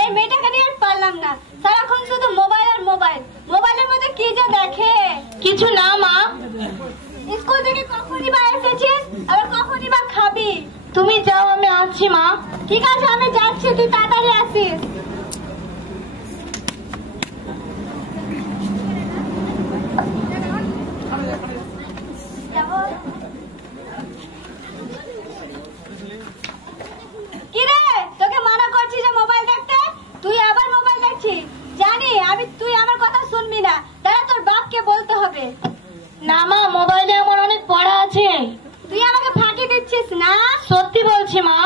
এই মেয়েটাকে নিয়ে আর পারলাম না, সারাক্ষণ শুধু মোবাইল আর মোবাইল। মোবাইলের মধ্যে কি যে দেখে। কিছু না মা। স্কুল থেকে কখনই বা এসেছিস, আবার কখনই বা খাবি? তুমি যাও, আমি আসছি মা। ঠিক আছে আমি যাচ্ছি, তুই তাড়াতাড়ি আসিস। কিরে, তোকে মানা করছি যে মোবাইল দেখতে, তুই আবার মোবাইল দেখছিস। জানি আমি, তুই আমার কথা শুনবি না। দাঁড়া, তোর বাপকে বলতে হবে। না মা, মোবাইলে আমার অনেক পড়া আছে। তুই আমাকে ফাঁকি দিচ্ছিস না? সত্যি বলছি মা।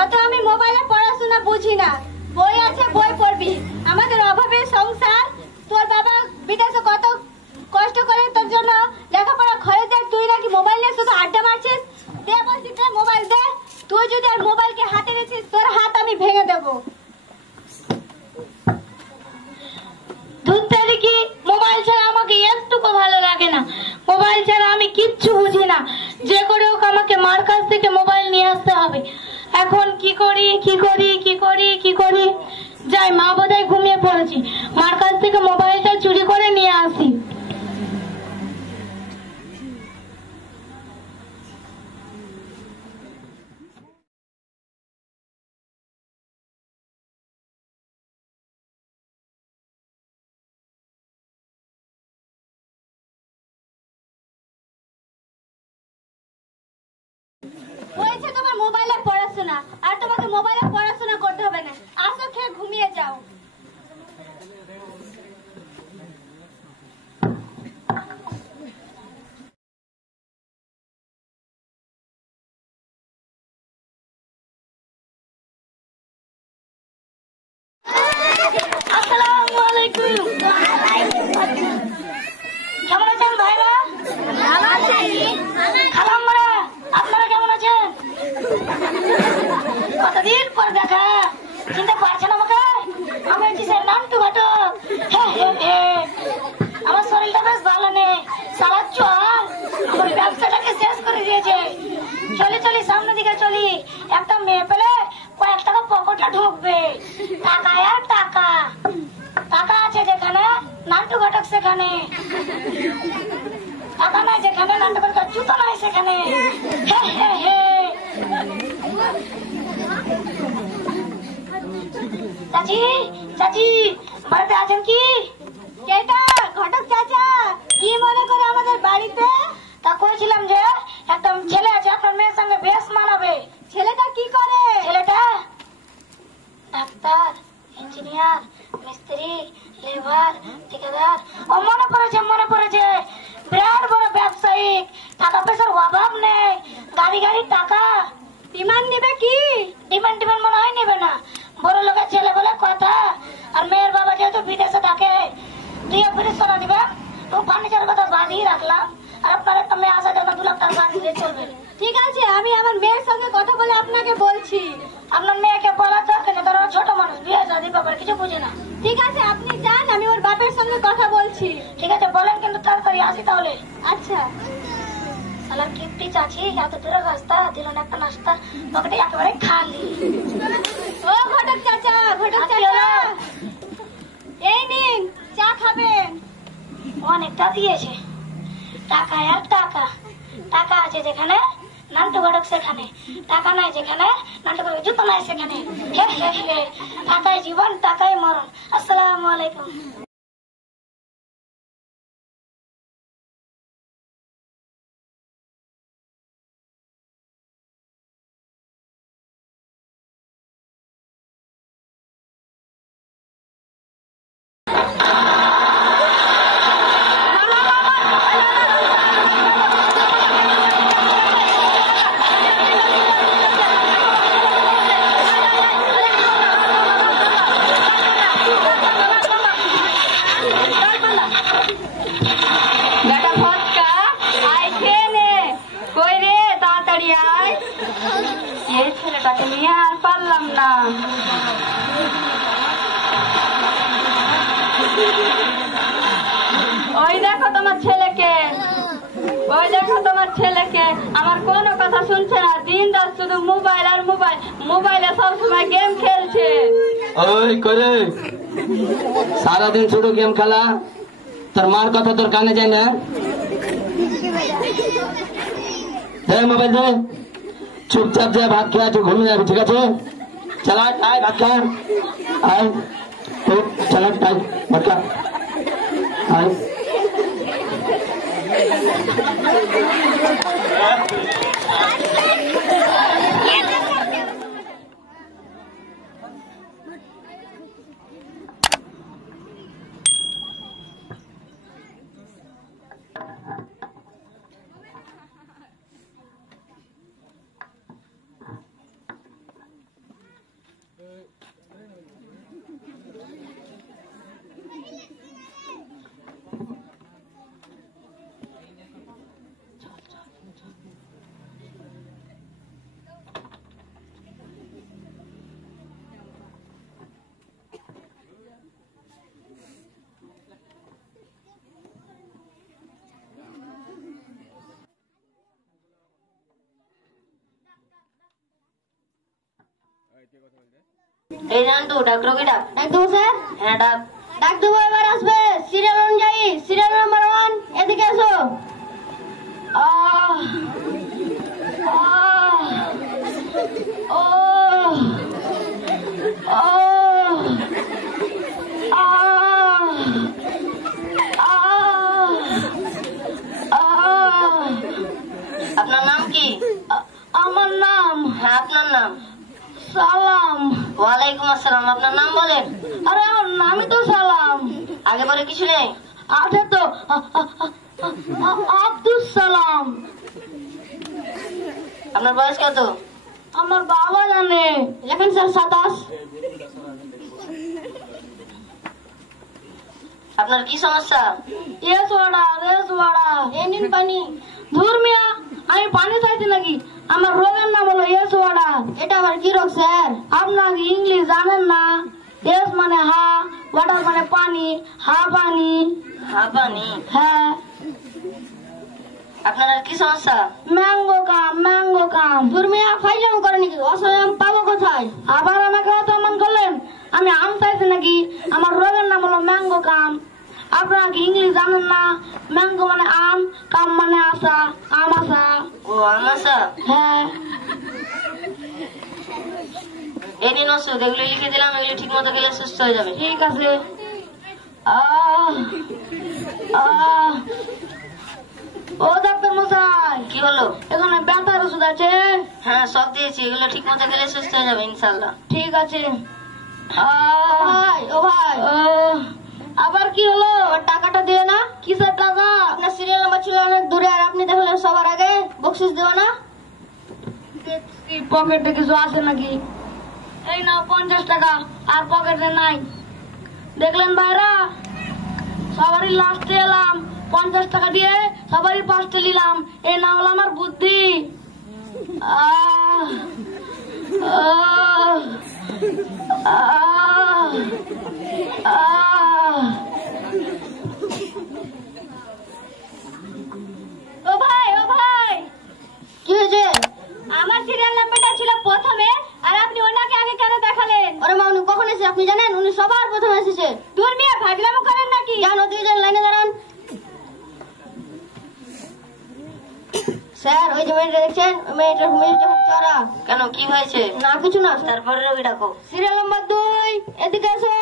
অত আমি মোবাইলে পড়াশোনা বুঝি না। বই আছে, বই পড়বি। আমাদের অভাবের সংসার। তোর বাবা বিদেশে কত কষ্ট করে তোর জন্য লেখাপড়া খরচ দেয়, তুই নাকি মোবাইল নিয়ে শুধু আড্ডা মারছিস। দে বলছি, দে মোবাইল দে। তুই যদি আর মোবাইলকে হাতে নিচ্ছিস, তোর হাত আমি ভেঙে দেবো। ধরতে কি মোবাইল ছাড়া আমাকে একটুকু ভালো লাগে না। মোবাইল ছাড়া আমি কিচ্ছু বুঝি না। যে করে হোক আমাকে মার কাছ থেকে মোবাইল নিয়ে আসতে হবে। এখন কি করি কি করি কি করি কি করি? যাই, মা বোধহয় ঘুমিয়ে পড়েছি, মার কাছ থেকে মোবাইলটা চুরি করে নিয়ে আসি। হয়েছে তোমার মোবাইলে পড়াশোনা, আর তোমাকে মোবাইলে পড়াশোনা করতে হবে না। আসো, খেয়ে ঘুমিয়ে যাও। আসসালামু আলাইকুম। কেমন আছেন ভাইরা? খালাম্মারা, আপনারা কেমন আছেন? কতদিন পর দেখা, চিনতে পারছেন আমাকে? আমি হচ্ছি স্যার নান্টু ঘটক। আমার শরীরটা বেশ ভালো নেই, সারা চল আমার ব্যবসাটাকে শেষ করে দিয়েছে। চলি চলি, সামনের দিকে চলি। একটা মেয়ে পেলে কয়েক টাকা পকেটে ঢুকবে। টাকা আর টাকা, টাকা আছে যেখানে নান্টু ঘটক সেখানে, টাকা নাই যেখানে নান্টু ঘটক জুতো নাই সেখানে। চাচি, চাচি বাড়িতে আছেন কি? কেটা? ঘটক চাচা, কি মনে করে আমাদের বাড়িতে? তা কইছিলাম যে একটা ছেলে আছে, আপনার মেয়ের সঙ্গে বেশ মানাবে। ছেলেটা কি করে? ছেলেটা ডাক্তার, ইঞ্জিনিয়ার, মিস্ত্রি, লেবার, ঠিকাদার। ও মনে পড়েছে, মনে পড়েছে, বিরাট বড় ব্যবসায়িক, টাকা পয়সার অভাব নেই, গাড়ি গাড়ি টাকা। ডিমান্ড নিবে কি? ডিমান্ড টিমান্ড মনে হয় নেবে না, বড় লোকের ছেলে বলে কথা। আর মেয়ের বাবা যেহেতু বিদেশে থাকে, দুই ফিরে সোনা দিবে। তো ফার্নিচারের কথা বাদিয়ে রাখলাম, আর আপনার একটা মেয়ে আসা জন্য 2 লাখ টাকা বাদ দিলে চলবে। ঠিক আছে, আমি আমার মেয়ের সঙ্গে কথা বলে আপনাকে বলছি। আপনার মেয়েকে বলা দরকার নেই, তারা ছোট মানুষ, বিয়ে শাদী ব্যাপারে কিছু বুঝে না। ঠিক আছে, আপনি যান, আমি ওর বাপের সঙ্গে কথা বলছি। ঠিক আছে বলেন, কিন্তু তাড়াতাড়ি আসি তাহলে। আচ্ছা। সালার কিপ্টি চাচি, এত দূরে রাস্তা, দিল না একটা নাস্তা, পকেটে একেবারে খালি। ও ঘটক চাচা, ঘটক চাচা, এই নিন চা খাবেন। অনেকটা দিয়েছে, টাকা আর টাকা। টাকা আছে যেখানে নান্টু ঘটক সেখানে, টাকা নাই যেখানে নান্টু ঘটক জুতো নাই সেখানে। টাকায় জীবন, টাকায় মরণ। আসসালামু আলাইকুম। ওই দেখো তোমার ছেলেকে, ওই দেখো তোমার ছেলেকে, আমার কোনো কথা শুনছে না, দিন রাত শুধু মোবাইল আর মোবাইল, মোবাইলে সবসময় গেম খেলছে। ওই করে সারাদিন শুধু গেম খেলা, তোর মার কথা তোর কানে যায় না? দে মোবাইল দে, চুপচাপ যা ভাত খেয়ে তুই ঘুমিয়ে যাবি, ঠিক আছে? চলা আয় ভাত খা, আয় চলা আয় ভাত খা, আয়। এই জানতো ডাক্তার কি ডাক? ডাক দেবো স্যার? হ্যাঁ ডাক। ডাক দেবো, এবার আসবে সিরিয়াল অনুযায়ী। সিরিয়াল নাম্বার 1, এদিকে এসো। আহ আহ ও ও আহ আহ আপনার নাম কি? আমার নাম? হ্যাঁ আপনার নাম? সালাম। ওয়ালাইকুম আসসালাম। আপনার নাম বলেন। আরে আমার নামই তো সালাম। আগে পরে কিছু নেই? আছে তো, আব্দুল সালাম। আপনার বয়স কত? আমার বাবা জানে। লেখেন স্যার 27। আপনার কি সমস্যা? রেসওয়াড়া। এ নিন পানি। ধুর মিয়া, আমি পানি চাইছি নাকি? আমার রোগের নাম হলো রেসওয়াড়া। এটা আমার কি রোগ স্যার? আপনাকে ইংলিশ জানেন না? এস মানে হা, ওয়াটার মানে পানি, হা পানি। হাঁপানি? হ্যাঁ। আপনার আর কি সমস্যা? ম্যাঙ্গো কাম। ধুর মিয়া, ফাইলাম করে নাকি? অসময় আমি পাবো কোথায়? আবার আমাকে অপমান করলেন। আমি আম চাইছি নাকি? আমার রোগের নাম হলো ম্যাঙ্গো কাম। আপনারা কি ইংলিশ জানেন না? ম্যাঙ্গো মানে আম, কাম মানে আসা, আম আসা। ও আমাশা? হ্যাঁ। এই দিন ওষুধ এগুলো লিখে দিলাম, এগুলো ঠিক মতো খেলে সুস্থ হয়ে যাবে। ঠিক আছে। আহ আহ ও ডাক্তার মশাই, কি হলো? এখানে ব্যথার ওষুধ আছে? হ্যাঁ সব দিয়েছি, এগুলো ঠিক মতো খেলে সুস্থ হয়ে যাবে ইনশাল্লাহ। ঠিক আছে। ভাই আবার কি হলো? টাকাটা দিয়ে না? কিসের টাকা? আপনার সিরিয়াল নাম্বার ছিল অনেক দূরে, আর আপনি দেখলেন সবার আগে, বকশিস দেব না? পকেটে কিছু আছে নাকি? এই নাও 50 টাকা, আর পকেটে নাই। দেখলেন ভাইরা, সবারই লাস্টে এলাম, 50 টাকা দিয়ে সবারই ফার্স্টে নিলাম। এই না হলো আমার বুদ্ধি। আহ আহ আহ আহ ও ভাই কি হয়েছে? আমার সিরিয়াল নাম্বারটা ছিল প্রথমে, আর আপনি ওনাকে আগে কেন দেখালেন? ওরে মা, উনি কখন এসেছে আপনি জানেন? উনি সবার প্রথমে এসেছে। দূর মিয়া, ভাগলামো করেন নাকি? জানো, দুইজন লাইনে দাঁড়ান। স্যার, ওই যে মেয়েটা দেখছেন, ওই মেয়েটার মেয়েটা খুব চড়া। কেন, কি হয়েছে? না কিছু না। তারপরে রোগী ডাকো। সিরিয়াল নাম্বার 2, এদিকে এসো।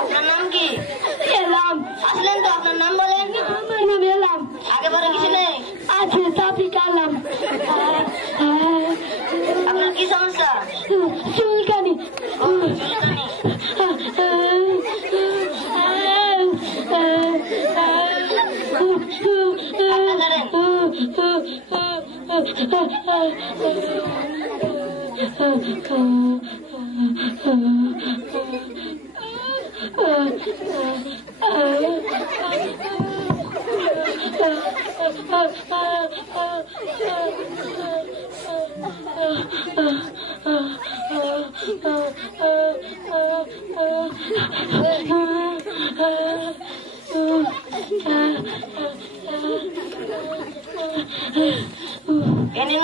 আপনার নাম কি? এলাম। আসলেন তো, আপনার নাম বলেন। আমার নাম এলাম। আগে পরে কিছু নেই? আছে, চাপি কালাম। আপনার কি সমস্যা? চুলকানি। ও, চুলকানি।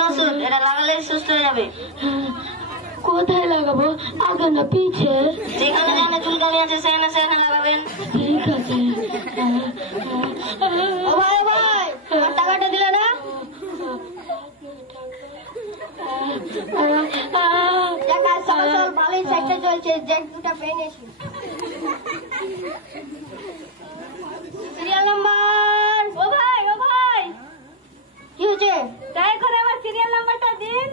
ওষুধ, এটা লাগালে সুস্থ হয়ে যাবে। কোথায় লাগাবো, আগে না পিছে? যেখানে যেখানে চুলকানি আছে সেখানে সেখানে লাগাবেন। ঠিক আছে। ও ভাই, ও ভাই, টাকাটা দিল না? ভালোই সাইডটা চলছে, যে দুটা পেন এসে সিরিয়াল নাম্বার। ও ভাই, ও ভাই, কি হয়েছে? দয়া করে আমার সিরিয়াল নাম্বারটা দিন।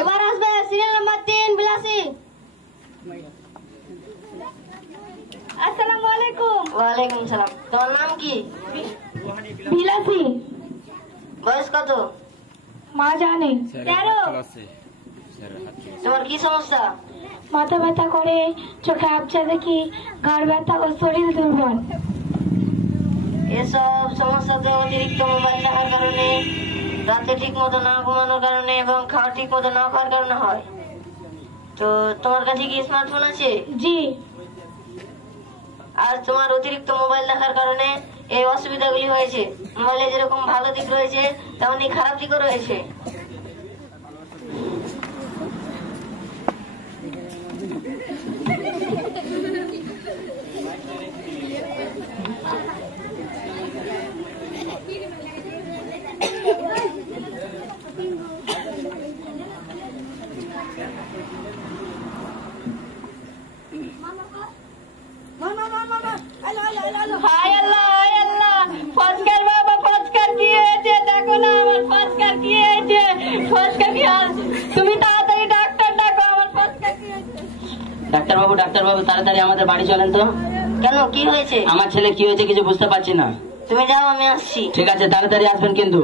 এবার আসবে সিরিয়াল নাম্বার 3 বিলাসী। আসসালামু আলাইকুম। ওয়ালাইকুম সালাম। তোমার নাম কি? বিলাসী। বয়স কত? মা জানে। 13। তোমার কি সমস্যা? মাথা ব্যথা করে, চোখে আবছা দেখি, ঘাড় ব্যথা ও শরীর দুর্বল। এসব সমস্যাতে অতিরিক্ত মোবাইল দেখার কারণে, রাতে ঠিক মতো না ঘুমানোর কারণে এবং খাওয়া ঠিক মতো না খাওয়ার কারণে হয়। তো তোমার কাছে কি স্মার্টফোন আছে? জি। আর তোমার অতিরিক্ত মোবাইল দেখার কারণে এই অসুবিধাগুলি হয়েছে। মোবাইলে যেরকম ভালো দিক রয়েছে তেমনি খারাপ দিকও রয়েছে। হায় আল্লাহ, হায় আল্লাহ, ফজকার বাবা, ফজকার কি হয়েছে? দেখো না আমার ফজকার কি হয়েছে। ফজকার কি হয়েছে? তুমি তাড়াতাড়ি ডাক্তার ডাকো, আমার ফজকার কি হয়েছে? ডাক্তারবাবু, ডাক্তারবাবু, তাড়াতাড়ি আমাদের বাড়ি চলেন তো। কেন, কি হয়েছে? আমার ছেলে কি হয়েছে কিছু বুঝতে পারছি না। তুমি যাও, আমি আসছি। ঠিক আছে, তাড়াতাড়ি আসবেন কিন্তু।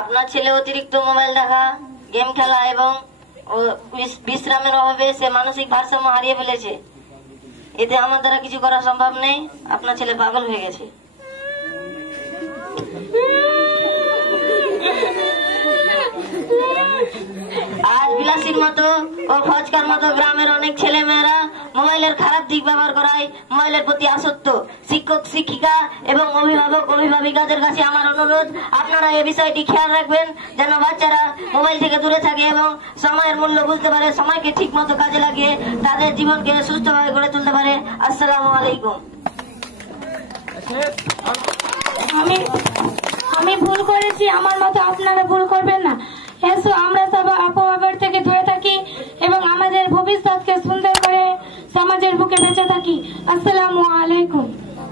আপনার ছেলে অতিরিক্ত মোবাইল দেখা, গেম খেলা এবং বিশ্রামের অভাবে সে মানসিক ভারসাম্য হারিয়ে ফেলেছে। এতে আমার দ্বারা কিছু করা সম্ভব নেই। আপনার ছেলে পাগল হয়ে গেছে। আজ বিলাসীর মতো ও ফজকার মতো গ্রামের অনেক ছেলে মেয়েরা মোবাইলের খারাপ দিক ব্যবহার করায় মোবাইলের প্রতি আসক্ত। শিক্ষক শিক্ষিকা এবং অভিভাবক অভিভাবিকাদের কাছে আমার অনুরোধ, আপনারা এই বিষয়টি খেয়াল রাখবেন যেন বাচ্চারা মোবাইল থেকে দূরে থাকে এবং সময়ের মূল্য বুঝতে পারে, সময়কে ঠিক মতো কাজে লাগিয়ে তাদের জীবনকে সুস্থভাবে গড়ে তুলতে পারে। আসসালামু আলাইকুম। আমি ভুল করেছি, আমার মতো আপনারা ভুল করবেন না। এসো আমরা সব অপব্যবহার থেকে দূরে থাকি এবং আমাদের ভবিষ্যৎকে সুন্দর করে সমাজের বুকে বেঁচে থাকি। আসসালামু আলাইকুম।